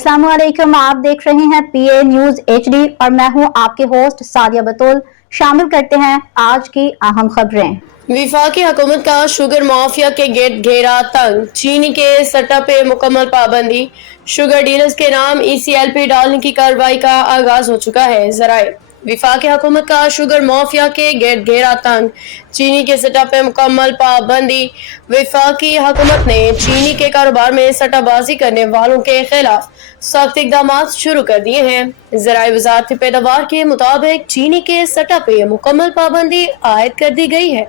अस्सलाम वालेकुम, आप देख रहे हैं PA न्यूज HD और मैं हूं आपके होस्ट सादिया बतूल। शामिल करते हैं आज की अहम खबरें। वफाकी हुकूमत का शुगर माफिया के गेट घेरा तंग, चीनी के सट्टा पे मुकम्मल पाबंदी, शुगर डीलर्स के नाम ECL पे डालने की कार्रवाई का आगाज हो चुका है। जराए वफाकी हुकूमत का शुगर माफिया के गेट घेरा तंग, चीनी के सट्टा पे मुकम्मल पाबंदी। वफाकी हुकूमत ने चीनी के कारोबार में सट्टाबाजी करने वालों के खिलाफ सख्त इकदाम शुरू कर दिए हैं। ज़राए वज़ारत पैदावार के मुताबिक चीनी के सट्टा पे मुकम्मल पाबंदी आयद कर दी गई है।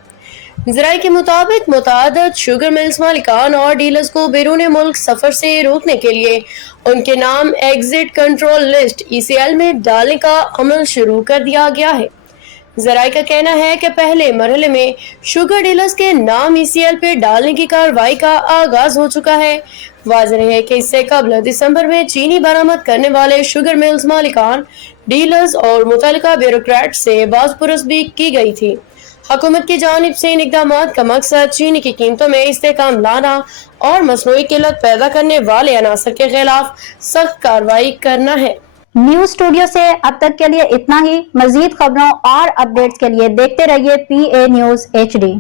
ज़राए के मुताबिक मुतादिद शुगर मिल्स मालिकान और डीलर्स को बैरून मुल्क सफर से रोकने के लिए उनके नाम एग्जिट कंट्रोल लिस्ट ECL में डालने का अमल शुरू कर दिया गया है। ज़राए का कहना है कि पहले मरहले में शुगर डीलर्स के नाम ECL पे डालने की कार्रवाई का आगाज हो चुका है। वाज़ेह है कि इससे कबल दिसंबर में चीनी बरामद करने वाले शुगर मिल्स मालिकान, डीलर्स और मुतल्लिका ब्यूरोक्रेट से बाज़पुरस भी की गई थी। हुकूमत की जानिब से इन इक़दामात का मकसद चीनी की कीमतों में इस्तेहकाम लाना और मसनूई किल्लत पैदा करने वाले अनासर के खिलाफ सख्त कार्रवाई करना है। न्यूज स्टूडियो से अब तक के लिए इतना ही। मजीद खबरों और अपडेट्स के लिए देखते रहिए PA न्यूज HD।